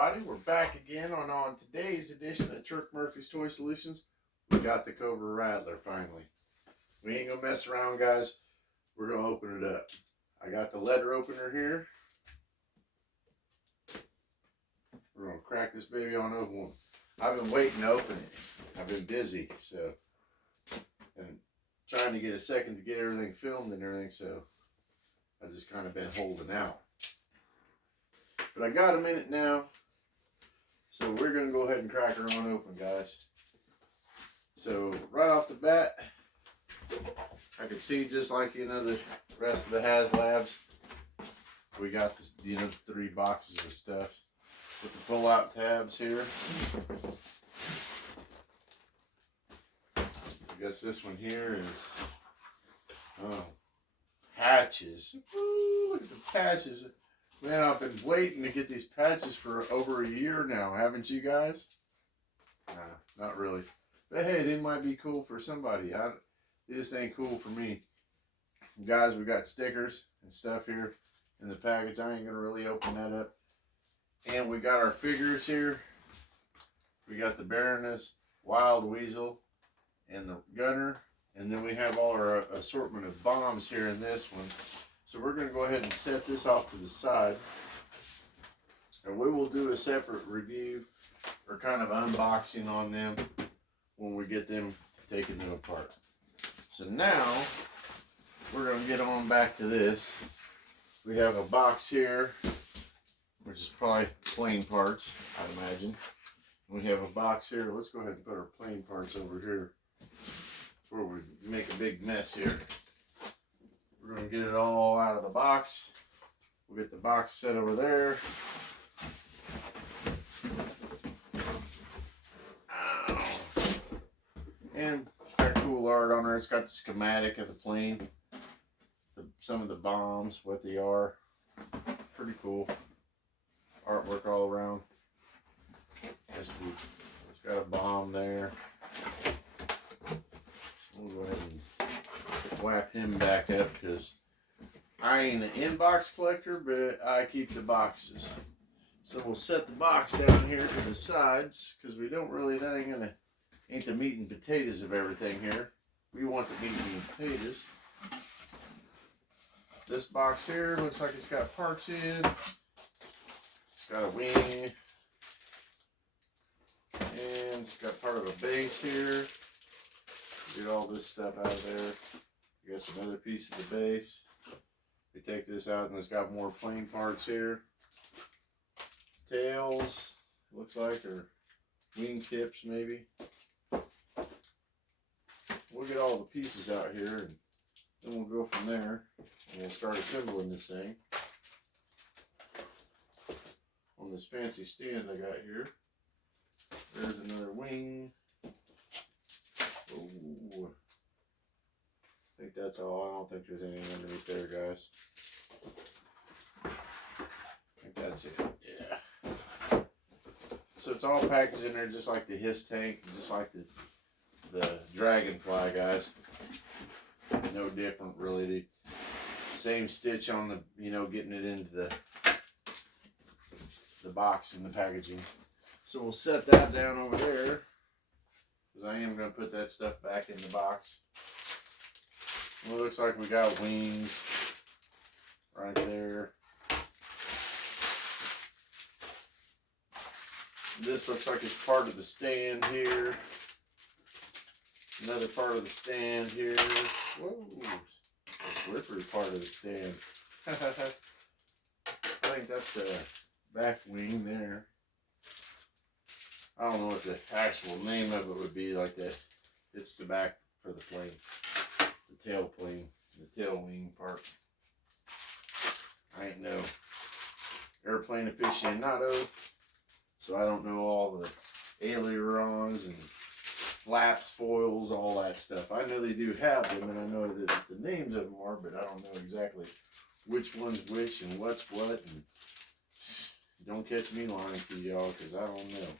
everybody, we're back again on today's edition of Turk Murphy's Toy Solutions. We got the Cobra Rattler finally. We ain't gonna mess around, guys. We're gonna open it up. I got the letter opener here. We're gonna crack this baby on open. I've been waiting to open it. I've been busy, so, and trying to get a second to get everything filmed and everything, so I've just kind of been holding out. But I got a minute now, so we're going to go ahead and crack her on open, guys. So right off the bat, I can see just like the rest of the HasLabs, we got this, 3 boxes of stuff with the pull-out tabs here. I guess this one here is patches. Ooh, look at the patches. Man, I've been waiting to get these patches for over a year now, haven't you guys? Nah, not really. But hey, they might be cool for somebody. This ain't cool for me. Guys, we got stickers and stuff here in the package. I ain't going to really open that up. And we got our figures here. We got the Baroness, Wild Weasel, and the Gunner. And then we have all our assortment of bombs here in this one. So we're going to go ahead and set this off to the side. And we will do a separate review or kind of unboxing on them when we get them taking them apart. So now we're going to get on back to this. We have a box here, which is probably plain parts, I imagine. We have a box here. Let's go ahead and put our plain parts over here before we make a big mess here. We're going to get it all out of the box. We'll get the box set over there. And it's got cool art on there. It's got the schematic of the plane. Some of the bombs, what they are. Pretty cool. Artwork all around. It's got a bomb there. We'll go ahead and wrap him back up because I ain't an inbox collector, but I keep the boxes. So we'll set the box down here to the sides because we don't really, that ain't the meat and potatoes of everything here. We want the meat and potatoes. This box here looks like it's got parts in. It's got a wing. And it's got part of a base here. Get all this stuff out of there. We got some other piece of the base. We take this out and it's got more plain parts here. Tails, looks like, or wing tips maybe. We'll get all the pieces out here and then we'll go from there and we'll start assembling this thing. On this fancy stand I got here, there's another wing. Ooh. I think that's all. I don't think there's anything underneath there, guys. I think that's it. Yeah. So it's all packaged in there just like the Hiss tank, just like the Dragonfly, guys. No different, really. The same stitch on the, getting it into the box and the packaging. So we'll set that down over there because I am going to put that stuff back in the box. Well, it looks like we got wings right there. This looks like it's part of the stand here. Another part of the stand here. Whoa, a slippery part of the stand. I think that's a back wing there. I don't know what the actual name of it would be like that. It's the back for the plane. The tail plane, the tail wing part. I ain't no airplane aficionado, so I don't know all the ailerons and flaps, foils, all that stuff. I know they do have them, and I know that the names of them are, but I don't know exactly which one's which and what's what. And don't catch me lying to y'all, because I don't know.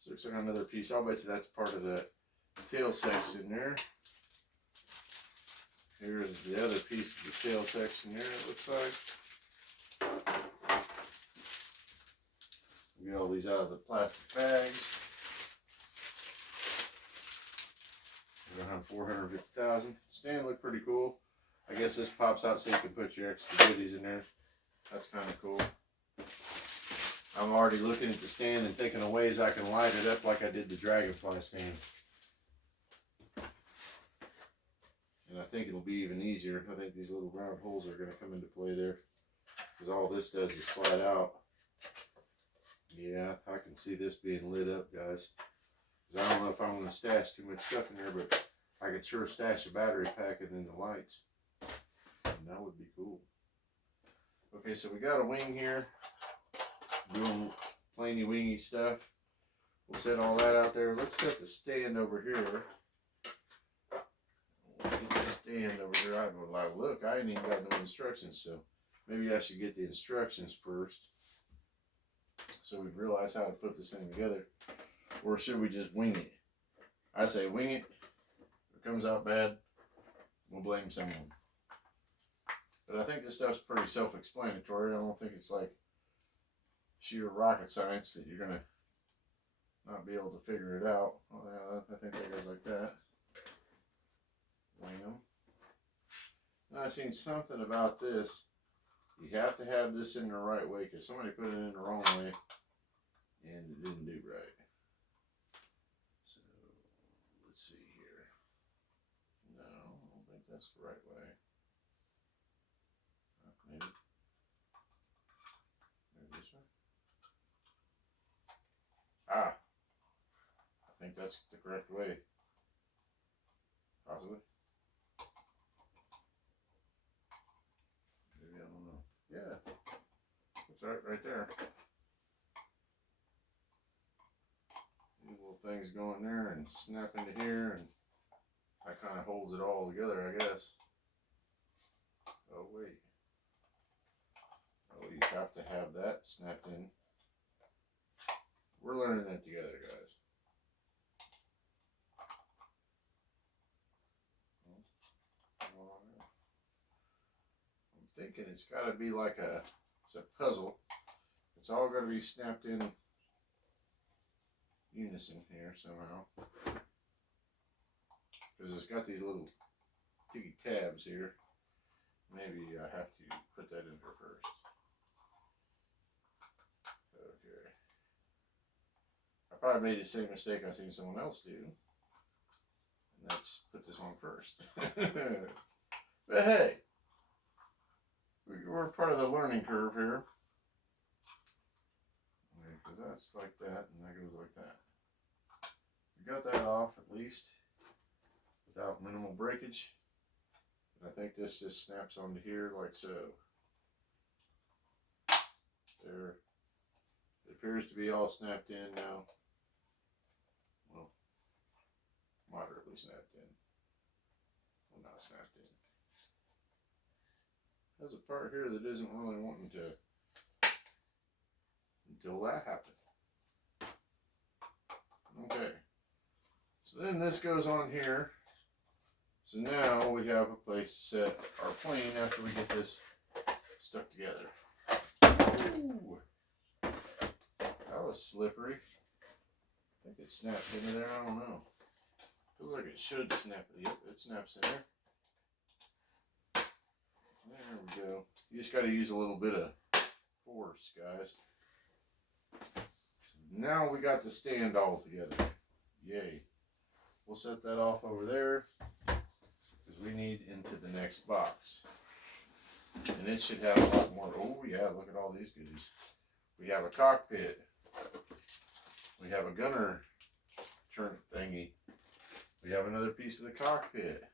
So looks like another piece. I'll bet you that's part of the tail section there. Here's the other piece of the tail section here, it looks like. Get all these out of the plastic bags. Around 450,000. Stand looked pretty cool. I guess this pops out so you can put your extra goodies in there. That's kind of cool. I'm already looking at the stand and thinking of ways I can light it up like I did the dragonfly stand. And I think it'll be even easier. I think these little round holes are going to come into play there. Because all this does is slide out. Yeah, I can see this being lit up, guys. Because I don't know if I'm going to stash too much stuff in there, but I could sure stash a battery pack and then the lights. And that would be cool. Okay, so we got a wing here. Doing plainy wingy stuff. We'll set all that out there. Let's set the stand over here. We'll get the stand over here. I would like, look, I ain't even got no instructions, so maybe I should get the instructions first. So we realize how to put this thing together. Or should we just wing it? I say wing it. If it comes out bad, we'll blame someone. But I think this stuff's pretty self-explanatory. I don't think it's like sheer rocket science that you're gonna not be able to figure it out. Oh, yeah, I think that goes like that. Wing them. Now I've seen something about this. You have to have this in the right way because somebody put it in the wrong way and it didn't do right. So let's see here. No, I don't think that's the right way. Maybe. Maybe this way. Ah, I think that's the correct way. Possibly. Maybe, I don't know. Yeah, it's right there. These little things go in there and snap into here, and that kind of holds it all together, I guess. Oh, wait. Oh, you have to have that snapped in. We're learning that together, guys. I'm thinking it's got to be like it's a puzzle. It's all going to be snapped in unison here somehow. Because it's got these little sticky tabs here. Maybe I have to put that in there first. Okay. I probably made the same mistake I've seen someone else do. And that's put this on first. But hey, we're part of the learning curve here. Because that's like that and that goes like that. We got that off at least without minimal breakage. And I think this just snaps onto here like so. There. It appears to be all snapped in now. Well, moderately snapped in. Well, not snapped in. There's a part here that isn't really wanting to until that happened. Okay. So then this goes on here. So now we have a place to set our plane after we get this stuck together. Ooh. That was slippery. I think it snaps into there, I don't know. Feels like it should snap. Yep, it snaps in there. There we go. You just got to use a little bit of force, guys. So now we got the stand all together. Yay. We'll set that off over there because we need into the next box. And it should have a lot more. Oh yeah, look at all these goodies. We have a cockpit. We have a gunner turn thingy. We have another piece of the cockpit.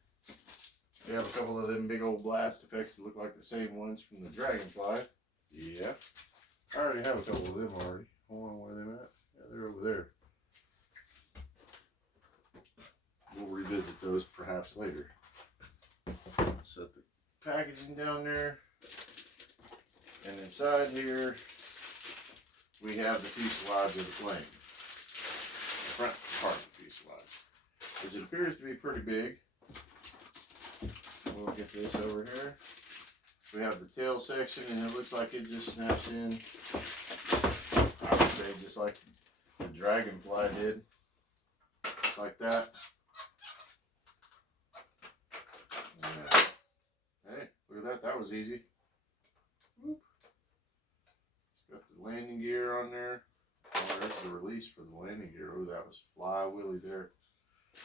We have a couple of them big old blast effects that look like the same ones from the Dragonfly. Yeah. I already have a couple of them already. Hold on, where are they at? Yeah, they're over there. We'll revisit those perhaps later. Set the packaging down there. And inside here, we have the fuselage of the plane. The front part of the fuselage. Which it appears to be pretty big. We'll get this over here. We have the tail section and it looks like it just snaps in. I would say say, just like the dragonfly did. Just like that. Yeah. Hey, look at that. That was easy. Whoop. Got the landing gear on there. Oh, there's the release for the landing gear. Oh, that was fly willy there.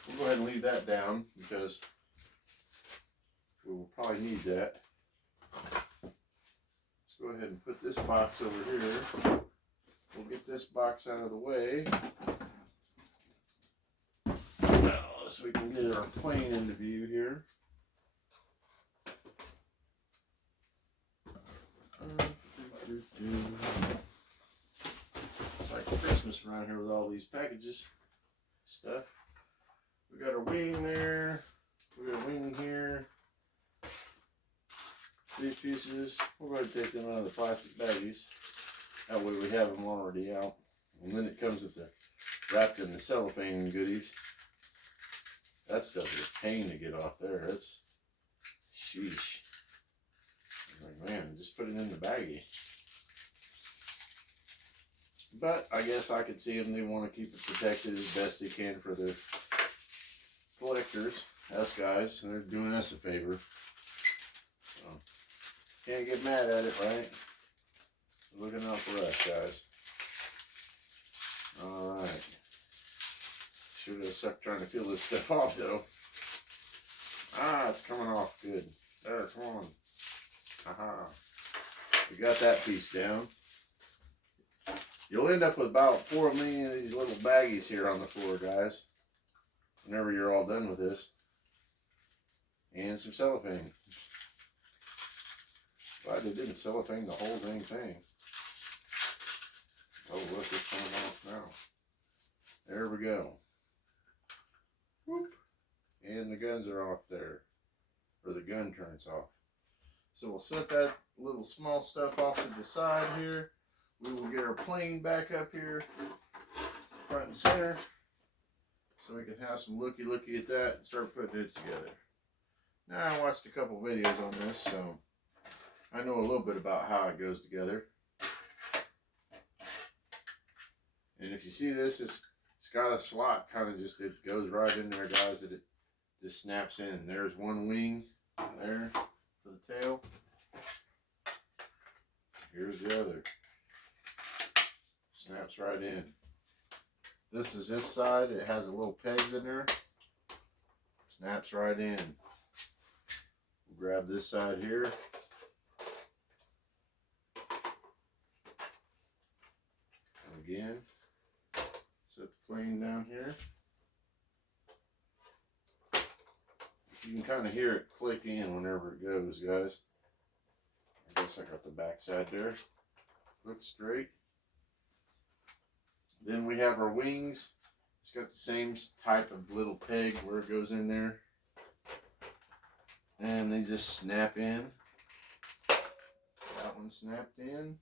We'll go ahead and leave that down because we will probably need that. Let's go ahead and put this box over here. We'll get this box out of the way. So we can get our plane into view here. It's like Christmas around here with all these packages stuff. We got our wing there. We got a wing here. 3 pieces. We're going to take them out of the plastic baggies. That way we have them already out. And then it comes with the wrapped in the cellophane goodies. That stuff is a pain to get off there. It's sheesh. I'm like, man, just put it in the baggie. But I guess I could see them. They want to keep it protected as best they can for their collectors, us guys. They're doing us a favor. So, can't get mad at it, right? Looking out for us, guys. Alright. Should have sucked trying to peel this stuff off, though. Ah, it's coming off good. There, come on. Aha. We got that piece down. You'll end up with about 4 million of these little baggies here on the floor, guys. Whenever you're all done with this. And some cellophane. Glad they didn't cellophane the whole dang thing. Oh, look, it's coming off now. There we go. Whoop. And the guns are off there. Or the gun turns off. So we'll set that little small stuff off to the side here. We will get our plane back up here, front and center, so we can have some looky at that and start putting it together. Now I watched a couple videos on this, so I know a little bit about how it goes together. And if you see this, it's got a slot, kind of just, it goes right in there, guys, and it just snaps in. There's one wing there for the tail. Here's the other. Snaps right in. This is this side. It has a little pegs in there. Snaps right in. We'll grab this side here. And again, set the plane down here. You can kind of hear it click in whenever it goes, guys. I guess I got the back side there. Look straight. Then we have our wings. It's got the same type of little peg where it goes in there. And they just snap in. That one snapped in.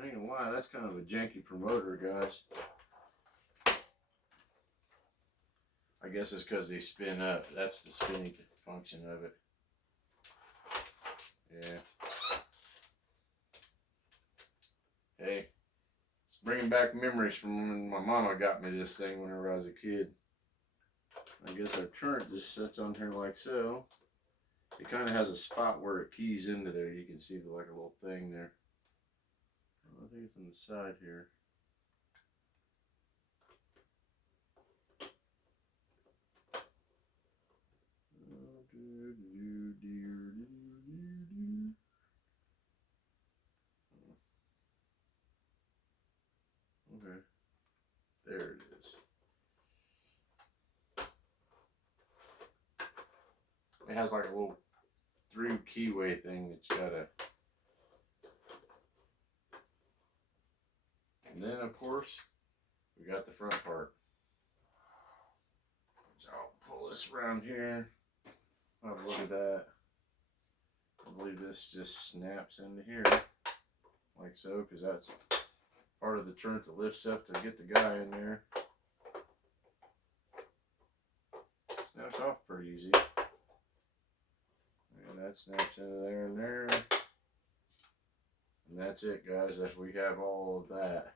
I ain't gonna lie, that's kind of a janky promoter, guys. I guess it's because they spin up. That's the spinning function of it. Yeah. Hey, it's bringing back memories from when my mama got me this thing whenever I was a kid. I guess our turret just sits on here like so. It kind of has a spot where it keys into there. You can see like a little thing there. I think it's on the side here. Okay, there it is. It has like a little through keyway thing that you gotta. And then of course, we got the front part. So I'll pull this around here. Oh, look at that. I believe this just snaps into here like so, because that's part of the turret that lifts up to get the guy in there. Snaps off pretty easy. And that snaps into there and there. And that's it, guys. We have all of that.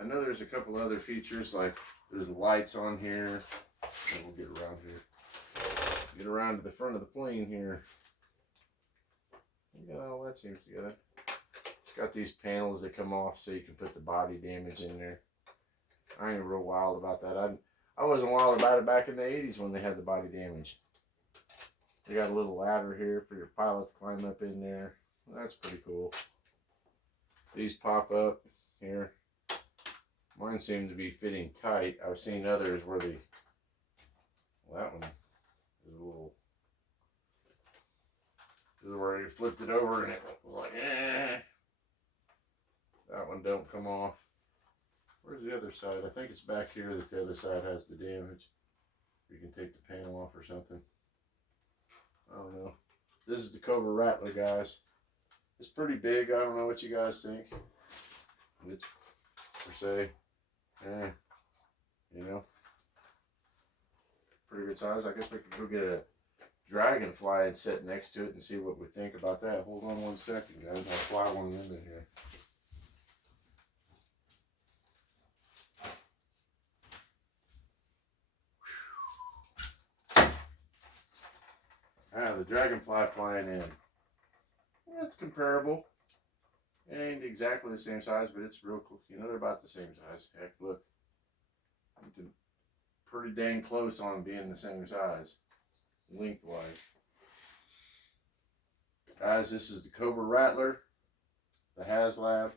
I know there's a couple other features, like there's lights on here. And we'll get around here. Get around to the front of the plane here. You got all that seems together. It's got these panels that come off so you can put the body damage in there. I ain't real wild about that. I wasn't wild about it back in the 80s when they had the body damage. They got a little ladder here for your pilot to climb up in there. That's pretty cool. These pop up here. Mine seem to be fitting tight. I've seen others where they, well, that one is a little, this is where you flipped it over and it was like, eh. That one don't come off. Where's the other side? I think it's back here that the other side has the damage. You can take the panel off or something. I don't know. This is the Cobra Rattler, guys. It's pretty big. I don't know what you guys think. It's, per se, you know, pretty good size. I guess we could go get a dragonfly and sit next to it and see what we think about that. Hold on one second, guys. I'll fly one of them in here. The dragonfly flying in. Yeah, it's comparable. It ain't exactly the same size, but it's real cool. You know, they're about the same size. Heck, look. Pretty dang close on being the same size, lengthwise. Guys, this is the Cobra Rattler, the HasLab.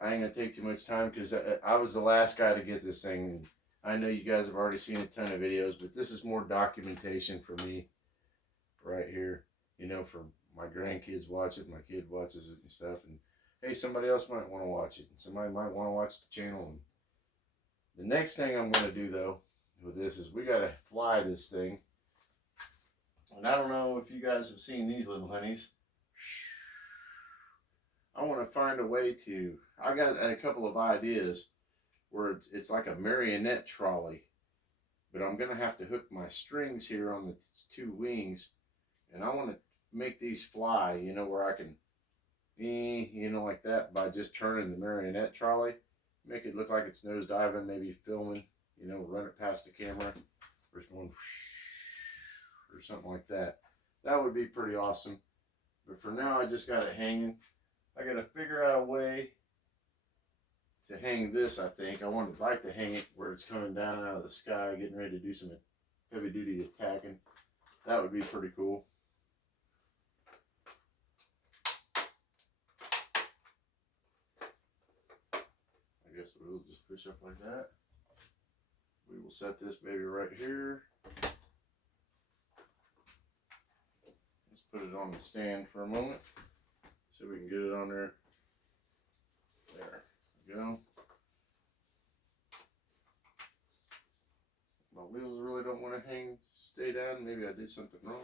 I ain't gonna take too much time because I was the last guy to get this thing. I know you guys have already seen a ton of videos, but this is more documentation for me right here. You know, for my grandkids watch it, my kid watches it and stuff, and hey, somebody else might want to watch it. Somebody might want to watch the channel. And the next thing I'm going to do, though, with this is we got to fly this thing. And I don't know if you guys have seen these little honeys. I want to find a way to, I got a couple of ideas where it's like a marionette trolley. But I'm going to have to hook my strings here on the two wings. And I want to make these fly, you know, where I can, you know, like that, by just turning the marionette trolley. Make it look like it's nose diving, maybe filming, you know, run it past the camera, or it's going, or something like that. That would be pretty awesome. But for now, I just got it hanging. I got to figure out a way to hang this, I think. I would like to hang it where it's coming down out of the sky, getting ready to do some heavy duty attacking. That would be pretty cool. I guess we'll just push up like that. We will set this baby right here. Let's put it on the stand for a moment so we can get it on there. There we go. My wheels really don't want to stay down. Maybe I did something wrong.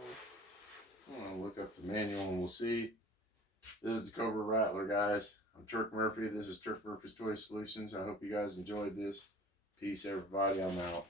I'm going to look up the manual and we'll see. This is the Cobra Rattler, guys. I'm Turk Murphy. This is Turk Murphy's Toy Solutions. I hope you guys enjoyed this. Peace, everybody. I'm out.